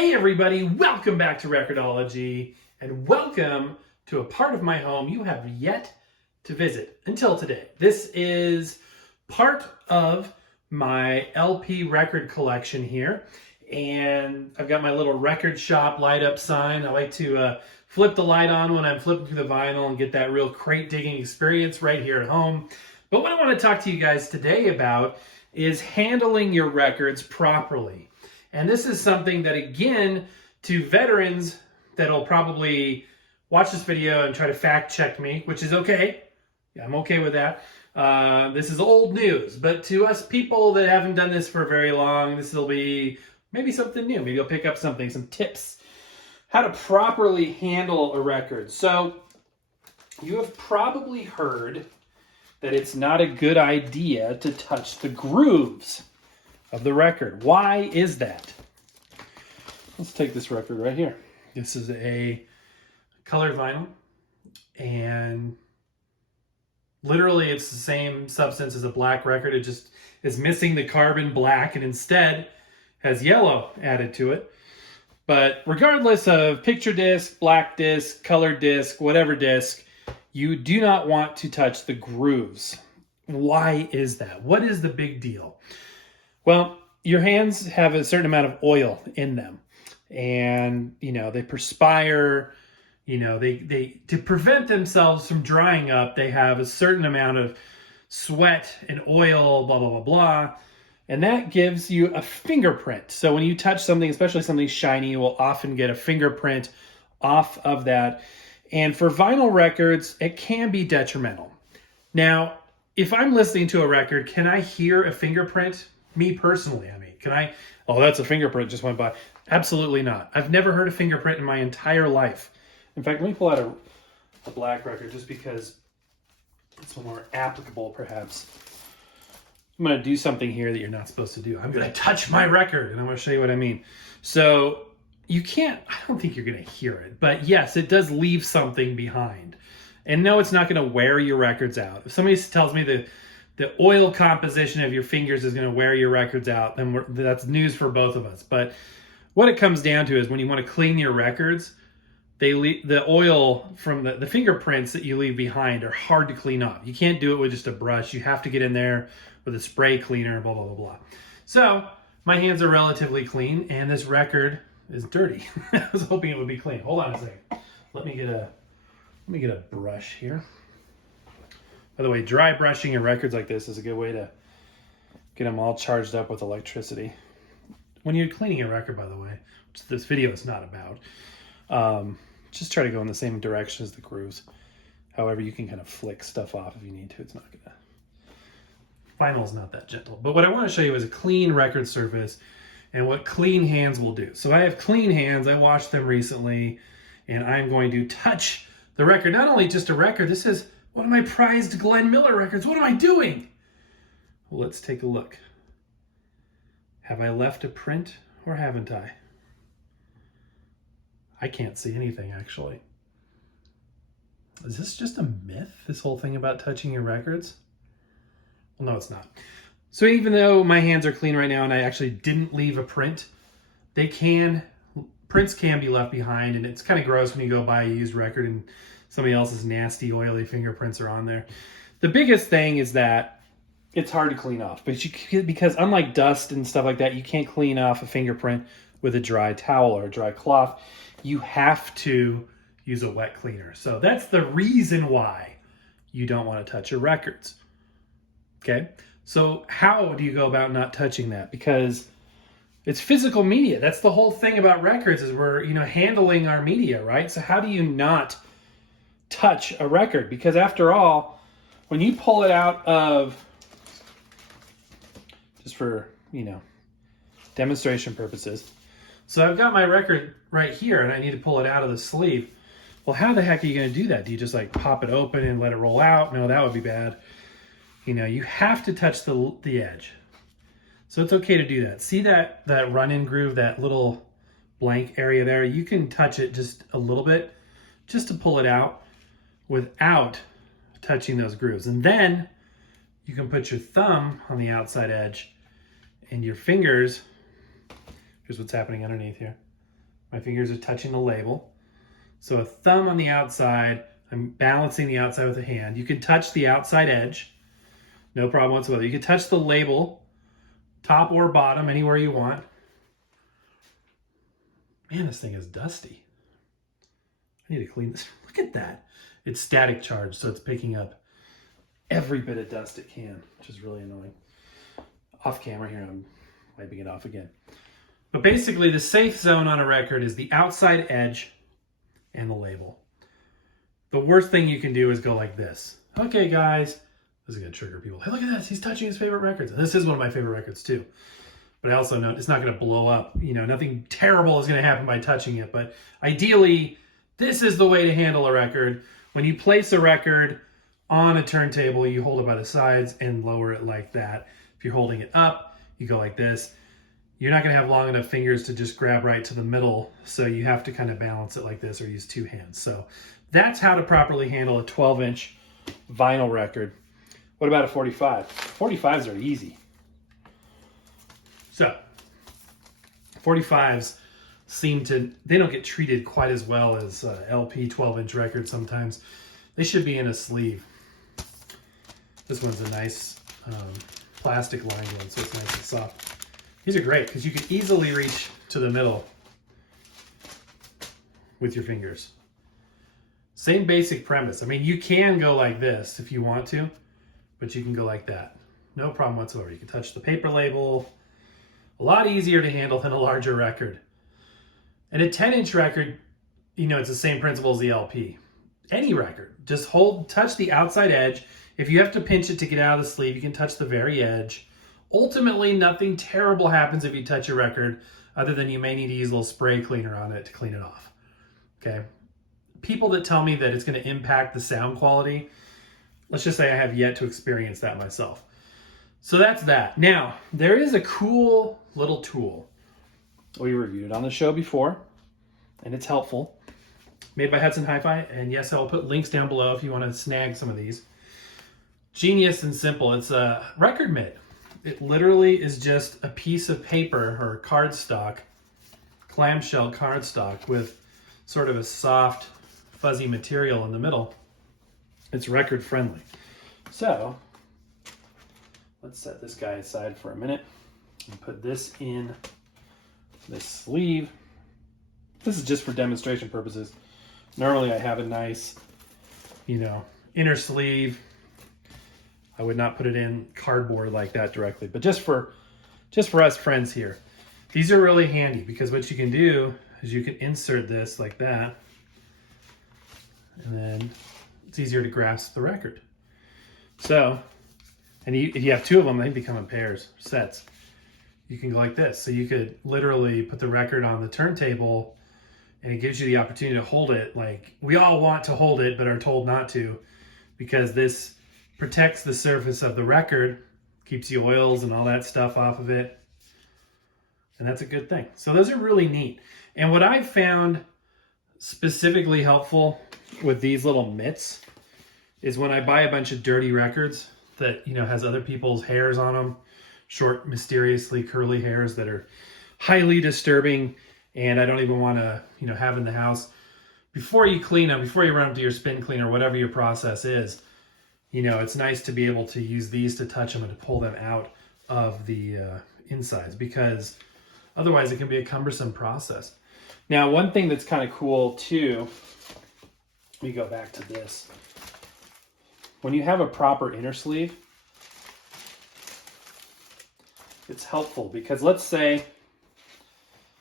Hey everybody, welcome back to Record-ology, and welcome to a part of my home you have yet to visit until today. This is part of my LP record collection here, and I've got my little record shop light up sign. I like to flip the light on when I'm flipping through the vinyl and get that real crate digging experience right here at home. But what I want to talk to you guys today about is handling your records properly. And this is something that, again, to veterans that'll probably watch this video and try to fact check me, which is okay. Yeah, I'm okay with that. This is old news, but to us people that haven't done this for very long, this will be maybe something new. Maybe you'll pick up something, some tips, how to properly handle a record. So you have probably heard that it's not a good idea to touch the grooves of the record. Why is that? Let's take this record right here. This is a colored vinyl, and literally it's the same substance as a black record. It just is missing the carbon black and instead has yellow added to it. But regardless of picture disc, black disc, colored disc, whatever disc, you do not want to touch the grooves. Why is that? What is the big deal? Well, your hands have a certain amount of oil in them, and they perspire. They to prevent themselves from drying up, they have a certain amount of sweat and oil, blah blah blah blah, and that gives you a fingerprint. So when you touch something, especially something shiny, you will often get a fingerprint off of that. And for vinyl records, it can be detrimental. Now, if I'm listening to a record, can I hear a fingerprint? Me personally, can I? Oh, that's a fingerprint just went by. Absolutely not. I've never heard a fingerprint in my entire life. In fact, let me pull out a black record just because it's more applicable, perhaps. I'm going to do something here that you're not supposed to do. I'm going to touch my record, and I'm going to show you what I mean. So you can't, I don't think you're going to hear it, but yes, it does leave something behind. And no, it's not going to wear your records out. If somebody tells me the oil composition of your fingers is going to wear your records out, then that's news for both of us. But what it comes down to is when you want to clean your records, the oil from the fingerprints that you leave behind are hard to clean off. You can't do it with just a brush. You have to get in there with a spray cleaner, blah, blah, blah, blah. So my hands are relatively clean, and this record is dirty. I was hoping it would be clean. Hold on a second. Let me get a brush here. By the way, dry brushing your records like this is a good way to get them all charged up with electricity. When you're cleaning a record, by the way, which this video is not about, just try to go in the same direction as the grooves. However, you can kind of flick stuff off if you need to. It's not gonna. Vinyl's not that gentle. But what I want to show you is a clean record surface and what clean hands will do. So I have clean hands. I washed them recently, and I'm going to touch the record. Not only just a record, this is one of my prized Glenn Miller records. What am I doing? Well, let's take a look. Have I left a print or haven't I? I can't see anything, actually. Is this just a myth, this whole thing about touching your records? Well, no, it's not. So even though my hands are clean right now and I actually didn't leave a print, prints can be left behind, and it's kind of gross when you go buy a used record and somebody else's nasty, oily fingerprints are on there. The biggest thing is that it's hard to clean off, because unlike dust and stuff like that, you can't clean off a fingerprint with a dry towel or a dry cloth. You have to use a wet cleaner. So that's the reason why you don't want to touch your records. Okay? So how do you go about not touching that? Because it's physical media. That's the whole thing about records, is we're, handling our media, right? So how do you not touch a record? Because after all, when you pull it out of, just for, demonstration purposes. So I've got my record right here and I need to pull it out of the sleeve. Well, how the heck are you going to do that? Do you just pop it open and let it roll out? No, that would be bad. You have to touch the edge. So it's okay to do that. See that run-in groove, that little blank area there? You can touch it just a little bit just to pull it out without touching those grooves. And then you can put your thumb on the outside edge and your fingers, here's what's happening underneath here, My fingers are touching the label. So a thumb on the outside, I'm balancing the outside with a hand. You can touch the outside edge, no problem whatsoever. You can touch the label, top or bottom, anywhere you want. Man, this thing is dusty. I need to clean this. Look at that. It's static charge, so it's picking up every bit of dust it can, which is really annoying. Off camera here, I'm wiping it off again. But basically, the safe zone on a record is the outside edge and the label. The worst thing you can do is go like this. Okay, guys, this is going to trigger people. Hey, look at this. He's touching his favorite records. And this is one of my favorite records, too. But I also know it's not going to blow up. You know, nothing terrible is going to happen by touching it. But ideally, this is the way to handle a record. When you place a record on a turntable, you hold it by the sides and lower it like that. If you're holding it up, you go like this. You're not going to have long enough fingers to just grab right to the middle, so you have to kind of balance it like this or use two hands. So that's how to properly handle a 12-inch vinyl record. What about a 45? 45s are easy. So 45s they don't get treated quite as well as LP 12-inch records sometimes. They should be in a sleeve. This one's a nice plastic lined one, so it's nice and soft. These are great because you can easily reach to the middle with your fingers. Same basic premise. I mean, you can go like this if you want to, but you can go like that. No problem whatsoever. You can touch the paper label. A lot easier to handle than a larger record. And a 10-inch record, you know, it's the same principle as the LP. Any record, just touch the outside edge. If you have to pinch it to get out of the sleeve, you can touch the very edge. Ultimately, nothing terrible happens if you touch a record, other than you may need to use a little spray cleaner on it to clean it off. Okay? People that tell me that it's going to impact the sound quality, let's just say I have yet to experience that myself. So that's that. Now, there is a cool little tool. We reviewed it on the show before, and it's helpful. Made by Hudson Hi-Fi, and yes, I'll put links down below if you want to snag some of these. Genius and simple. It's a record mitt. It literally is just a piece of paper or cardstock, clamshell cardstock with sort of a soft, fuzzy material in the middle. It's record friendly. So let's set this guy aside for a minute and put this in this sleeve. This is just for demonstration purposes. Normally I have a nice, inner sleeve. I would not put it in cardboard like that directly, but just for us friends here. These are really handy because what you can do is you can insert this like that, and then it's easier to grasp the record. So, and if you have two of them, they become in pairs, sets. You can go like this. So you could literally put the record on the turntable, and it gives you the opportunity to hold it. Like, we all want to hold it, but are told not to, because this protects the surface of the record, keeps the oils and all that stuff off of it. And that's a good thing. So those are really neat. And what I've found specifically helpful with these little mitts is when I buy a bunch of dirty records that, has other people's hairs on them, short, mysteriously curly hairs that are highly disturbing, and I don't even want to, have in the house. Before you clean them, before you run them to your spin cleaner, whatever your process is, it's nice to be able to use these to touch them and to pull them out of the insides, because otherwise it can be a cumbersome process. Now, one thing that's kind of cool too, let me go back to this. When you have a proper inner sleeve, it's helpful because let's say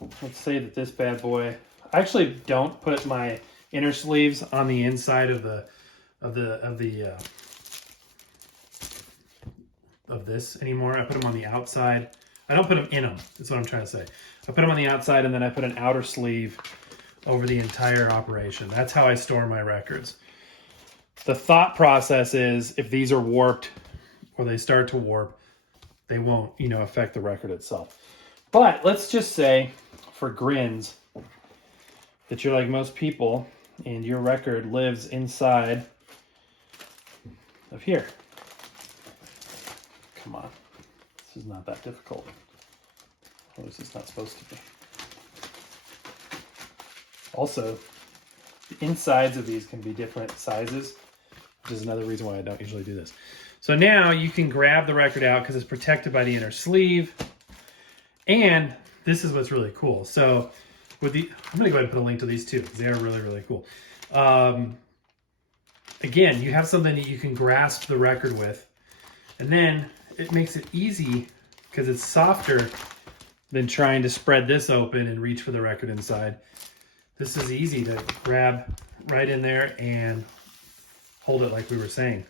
that this bad boy, I actually don't put my inner sleeves on the inside of this anymore. I put them on the outside. I don't put them in them. That's what I'm trying to say. I put them on the outside, and then I put an outer sleeve over the entire operation. That's how I store my records. The thought process is if these are warped or they start to warp, they won't, affect the record itself. But let's just say, for grins, that you're like most people and your record lives inside of here. Come on. This is not that difficult. Or is this not supposed to be? Also, the insides of these can be different sizes, which is another reason why I don't usually do this. So now you can grab the record out because it's protected by the inner sleeve. And this is what's really cool. So with the, I'm going to go ahead and put a link to these too, because they are really, really cool. Again, you have something that you can grasp the record with. And then it makes it easy because it's softer than trying to spread this open and reach for the record inside. This is easy to grab right in there and hold it like we were saying.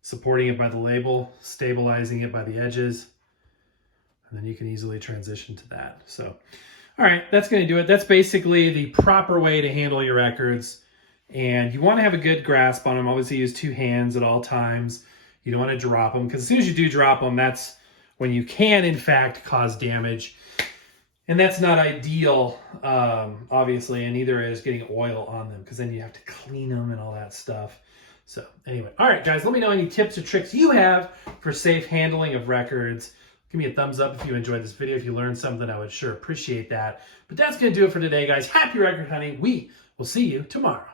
Supporting it by the label, stabilizing it by the edges, and then you can easily transition to that. So, all right, that's going to do it. That's basically the proper way to handle your records. And you want to have a good grasp on them. Obviously, use 2 hands at all times. You don't want to drop them, because as soon as you do drop them, that's when you can, in fact, cause damage. And that's not ideal, obviously, and neither is getting oil on them, because then you have to clean them and all that stuff. So anyway, all right, guys, let me know any tips or tricks you have for safe handling of records. Give me a thumbs up if you enjoyed this video. If you learned something, I would sure appreciate that. But that's going to do it for today, guys. Happy record hunting. We will see you tomorrow.